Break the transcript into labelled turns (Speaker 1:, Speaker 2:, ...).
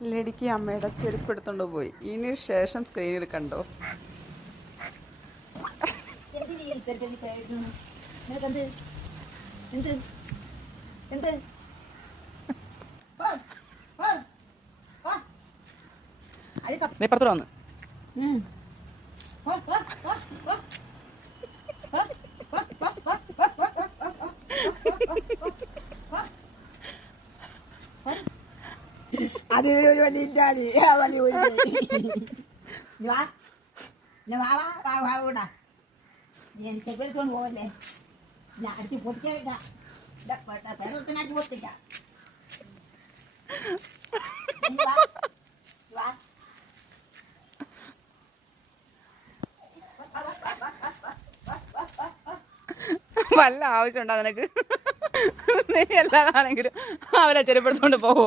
Speaker 1: ലെഡിക്ക് അമ്മയുടെ ചെരുപ്പ് എടുത്തോണ്ട് പോയി. ഇനി ശേഷം സ്ക്രീനിൽ കണ്ടോ?
Speaker 2: നീ ഈ ചെറുക്കൻ അത് ഒരു വലിയ ഇറ്റാലി ആ വലിയ ഒരു വാ. വാ വാ വാ നീ ഞാൻ
Speaker 1: വല്ല ആവശ്യമുണ്ടോ നിനക്ക് നീ എല്ലാതാണെങ്കിലും അവരെ ചെരുപ്പെടുത്തോണ്ട് പോവോ.